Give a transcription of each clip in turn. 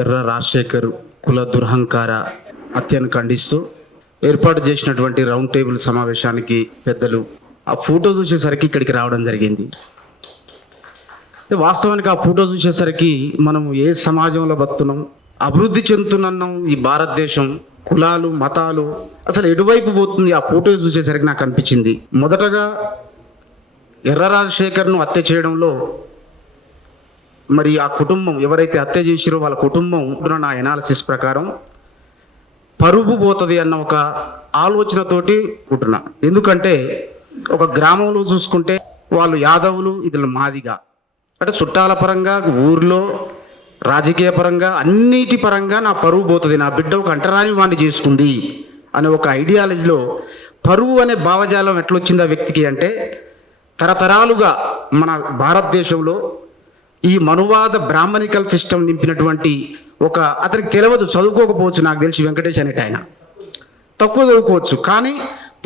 ఎర్ర రాజశేఖర్ కుల దురహంకార హత్యను ఖండిస్తూ ఏర్పాటు చేసినటువంటి రౌండ్ టేబుల్ సమావేశానికి పెద్దలు ఆ ఫోటో చూసేసరికి ఇక్కడికి రావడం జరిగింది. వాస్తవానికి ఆ ఫోటో చూసేసరికి మనం ఏ సమాజంలో బతున్నాం, అభివృద్ధి చెందుతున్నాం ఈ భారతదేశం, కులాలు మతాలు అసలు ఎటువైపు పోతుంది ఆ ఫోటో చూసేసరికి నాకు అనిపించింది. మొదటగా ఎర్ర రాజశేఖర్ను హత్య చేయడంలో మరి ఆ కుటుంబం ఎవరైతే హత్య చేసిరో వాళ్ళ కుటుంబం నా ఎనాలిసిస్ ప్రకారం పరుగు పోతుంది అన్న ఒక ఆలోచనతోటి ఉంటున్నా. ఎందుకంటే ఒక గ్రామంలో చూసుకుంటే వాళ్ళు యాదవులు, ఇది మాదిగా, అంటే చుట్టాల పరంగా ఊర్లో రాజకీయ పరంగా అన్నిటి పరంగా నా పరువు పోతుంది, నా బిడ్డ ఒక అంటరాని వాడిని చేసుకుంది అనే ఒక ఐడియాలజీలో పరువు అనే భావజాలం ఎట్లొచ్చింది ఆ వ్యక్తికి అంటే, తరతరాలుగా మన భారతదేశంలో ఈ మనువాద బ్రాహ్మణికల్ సిస్టమ్ నింపినటువంటి ఒక అతనికి తెలియదు, చదువుకోకపోవచ్చు, నాకు తెలిసి వెంకటేష్ అనేటి ఆయన తక్కువ చదువుకోవచ్చు, కానీ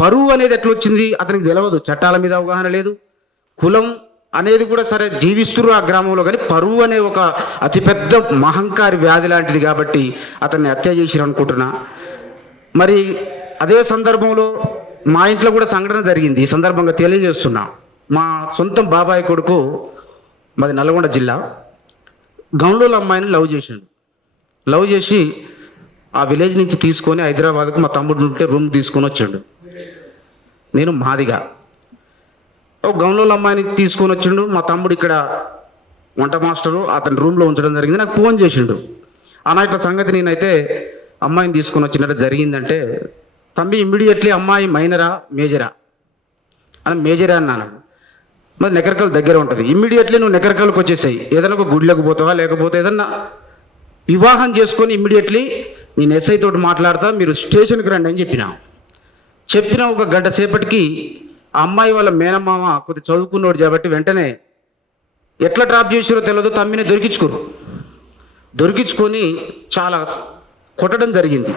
పరువు అనేది ఎట్లొచ్చింది అతనికి తెలియదు. చట్టాల మీద అవగాహన లేదు, కులం అనేది కూడా సరే జీవిస్తున్నారు ఆ గ్రామంలో, కానీ పరువు అనే ఒక అతిపెద్ద మహంకారి వ్యాధి లాంటిది కాబట్టి అతన్ని హత్య చేసిరు అనుకుంటున్నా. మరి అదే సందర్భంలో మా ఇంట్లో కూడా సంఘటన జరిగింది. ఈ సందర్భంగా తెలియజేస్తున్నా. మా సొంతం బాబాయ్ కొడుకు, మాది నల్గొండ జిల్లా, గౌన్లోల అమ్మాయిని లవ్ చేసి ఆ విలేజ్ నుంచి తీసుకొని హైదరాబాద్కు మా తమ్ముడు ఉంటే రూమ్ తీసుకొని వచ్చాడు. నేను మాదిగా గౌన్లోల అమ్మాయిని తీసుకొని వచ్చిండు. మా తమ్ముడు ఇక్కడ వంట మాస్టరు, అతని రూమ్లో ఉంచడం జరిగింది. నాకు ఫోన్ చేసిండు, అన్న ఇట్లా సంగతి నేనైతే అమ్మాయిని తీసుకొని వచ్చినట్టు జరిగిందంటే, తమ్మి ఇమ్మీడియట్లీ అమ్మాయి మైనరా మేజరా అని, మేజరా అన్నాను. మరి నెకరకల్ దగ్గర ఉంటుంది, ఇమ్మీడియట్లీ నువ్వు నెకరకల్కి వచ్చేసాయి, ఏదైనా ఒక గుడిలోకి పోతావా లేకపోతే ఏదన్నా వివాహం చేసుకొని ఇమ్మీడియట్లీ నేను ఎస్ఐ తోటి మాట్లాడతా, మీరు స్టేషన్కి రండి అని చెప్పిన ఒక గంట సేపటికి ఆ అమ్మాయి వాళ్ళ మేనమామ కొద్ది చదువుకున్నాడు కాబట్టి వెంటనే ఎట్లా డ్రాప్ చేసారో తెలియదు, తమ్మిని దొరికించుకొని చాలా కొట్టడం జరిగింది.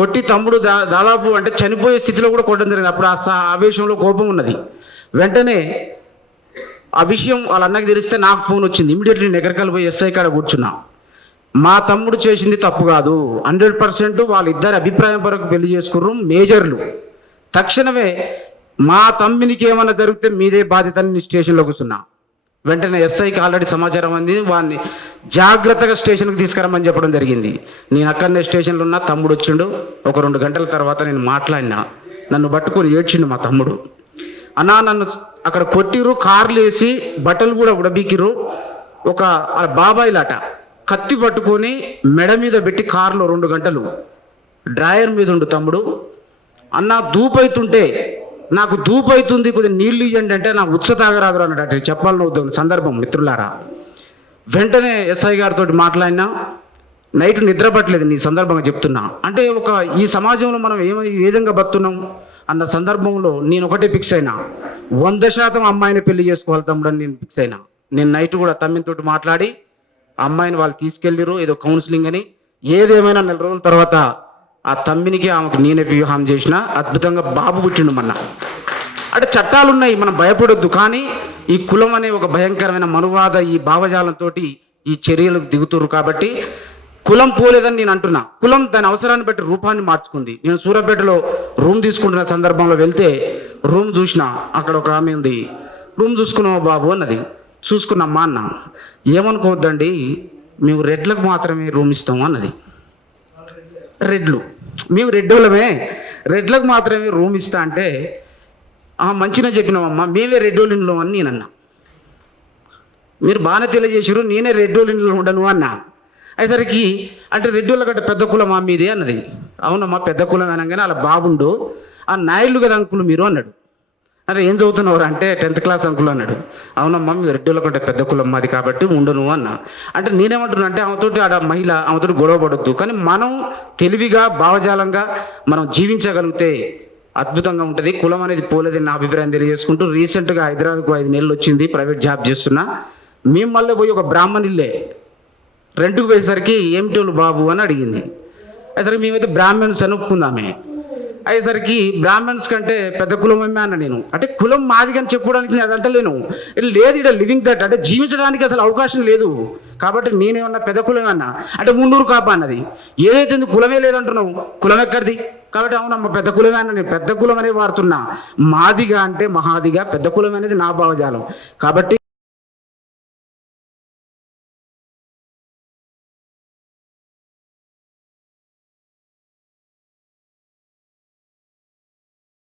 కొట్టి తమ్ముడు దాదాపు అంటే చనిపోయే స్థితిలో కూడా కొట్టడం జరిగింది. అప్పుడు ఆ ఆవేశంలో కోపం ఉన్నది. వెంటనే ఆ విషయం వాళ్ళ అన్నకి తెలిస్తే నాకు ఫోన్ వచ్చింది. ఇమ్మీడియట్లీ నెగరకల్ పోయి ఎస్ఐ కాడ కూర్చున్నా. మా తమ్ముడు చేసింది తప్పు కాదు, 100% వాళ్ళిద్దరి అభిప్రాయం వరకు పెళ్లి చేసుకుర్రు మేజర్లు. తక్షణమే మా తమ్మినికి ఏమైనా జరిగితే మీదే బాధ్యతని స్టేషన్లో కూర్చున్నా. వెంటనే ఎస్ఐకి ఆల్రెడీ సమాచారం అంది, వాడిని జాగ్రత్తగా స్టేషన్కి తీసుకురమ్మని చెప్పడం జరిగింది. నేను అక్కడనే స్టేషన్లో ఉన్నా, తమ్ముడు వచ్చిండు. ఒక 2 గంటల తర్వాత నేను మాట్లాడినా, నన్ను పట్టుకొని ఏడ్చిండు మా తమ్ముడు. అన్నా నన్ను అక్కడ కొట్టిరు, కార్లు వేసి బట్టలు కూడా ఉడబీకిరు. ఒక బాబాయిలాట కత్తి పట్టుకొని మెడ మీద పెట్టి కారులో 2 గంటలు డ్రాయర్ మీద ఉండు తమ్ముడు, అన్న దూపైతుంటే నాకు దూపైతుంది, కొద్దిగా నీళ్లు ఇవ్వండి అంటే నా ఉత్స తాగరాదు అన్నట్టు. అటు చెప్పాలని సందర్భం మిత్రులారా. వెంటనే ఎస్ఐ గారితో మాట్లాడినా, నైట్ నిద్ర పట్టలేదు నీ సందర్భంగా చెప్తున్నా. అంటే ఒక ఈ సమాజంలో మనం ఏ విధంగా బతున్నాం అన్న సందర్భంలో నేను ఒకటే ఫిక్స్ అయినా, 100% అమ్మాయిని పెళ్లి చేసుకోవాలి తమ్ముడు అని నేను ఫిక్స్ అయినా. నేను నైట్ కూడా తమ్మితో మాట్లాడి అమ్మాయిని వాళ్ళు తీసుకెళ్ళిరు, ఏదో కౌన్సిలింగ్ అని. ఏదేమైనా 4 రోజుల తర్వాత ఆ తమ్మినికి ఆమెకు నేనే వివాహం చేసిన. అద్భుతంగా బాబు పుట్టిండు మొన్న. అంటే చట్టాలు ఉన్నాయి, మనం భయపడొద్దు. కానీ ఈ కులం అనే ఒక భయంకరమైన మనువాద ఈ భావజాలంతో ఈ చర్యలకు దిగుతురు కాబట్టి కులం పోలేదని నేను అంటున్నా. కులం దాని అవసరాన్ని బట్టి రూపాన్ని మార్చుకుంది. నేను సూర్యాపేటలో రూమ్ తీసుకుంటున్న సందర్భంలో వెళ్తే రూమ్ చూసిన, అక్కడ ఒక ఆమె ఉంది. రూమ్ చూసుకున్నావా బాబు అన్నది. చూసుకున్నామ్మా అన్న. ఏమనుకోవద్దండి, మేము రెడ్లకు మాత్రమే రూమ్ ఇస్తాము అన్నది. రెడ్లు, మేము రెడ్డోళ్ళమే, రెడ్లకు మాత్రమే రూమ్ ఇస్తా అంటే, మంచిగా చెప్పినామమ్మా, మేమే రెడ్డోళ్ళలో అని నేనన్నా. మీరు బాగానే తెలియజేసారు, నేనే రెడ్డోళ్ళలో ఉండను అన్నా. అయ్యేసరికి అంటే రెడ్డిళ్ళ గట్ట పెద్ద కులం మా మీదే అన్నది. అవునమ్మా పెద్ద కులం అనగానే అలా బాగుండు, ఆ నాయుళ్ళు కదా అంకులు మీరు అన్నాడు. అంటే ఏం చదువుతున్నవారు అంటే 10th క్లాస్ అంకులు అన్నాడు. అవునమ్మా మీరు రెడ్డిళ్ళ కంటే పెద్ద కులం మాది కాబట్టి ఉండను అన్నా. అంటే నేనేమంటున్నా అంటే ఆమెతోటి ఆడ మహిళ, ఆమెతోటి గొడవ పడొద్దు, కానీ మనం తెలివిగా భావజాలంగా మనం జీవించగలిగితే అద్భుతంగా ఉంటుంది. కులం అనేది పోలేదని నా అభిప్రాయం తెలియజేసుకుంటూ, రీసెంట్గా హైదరాబాద్కు 5 నెలలు వచ్చింది, ప్రైవేట్ జాబ్ చేస్తున్నా. మేము మళ్ళీ పోయి ఒక బ్రాహ్మణిల్లే రెంట్కు పోయేసరికి ఏమిటి బాబు అని అడిగింది. అసలు మేమైతే బ్రాహ్మణ్స్ అని ఒప్పుకుందామే. అయ్యేసరికి బ్రాహ్మణ్స్ కంటే పెద్ద కులమేమే అన్న నేను. అంటే కులం మాది కానీ చెప్పుకోవడానికి నేను అదంటలేను. లేదు, ఇక్కడ లివింగ్ దట్ అంటే జీవించడానికి అసలు అవకాశం లేదు. కాబట్టి నేనేమన్నా పెద్ద కులమన్నా అంటే మున్నూరు కాపా అన్నది. ఏదైతే నువ్వు కులమే లేదంటున్నావు, కులం ఎక్కడిది? కాబట్టి అవునమ్మ పెద్ద కులమే అన్న, నేను పెద్ద కులం అనేది వాడుతున్నా. మాదిగా అంటే మహాదిగా, పెద్ద కులం అనేది నా భావజాలం. కాబట్టి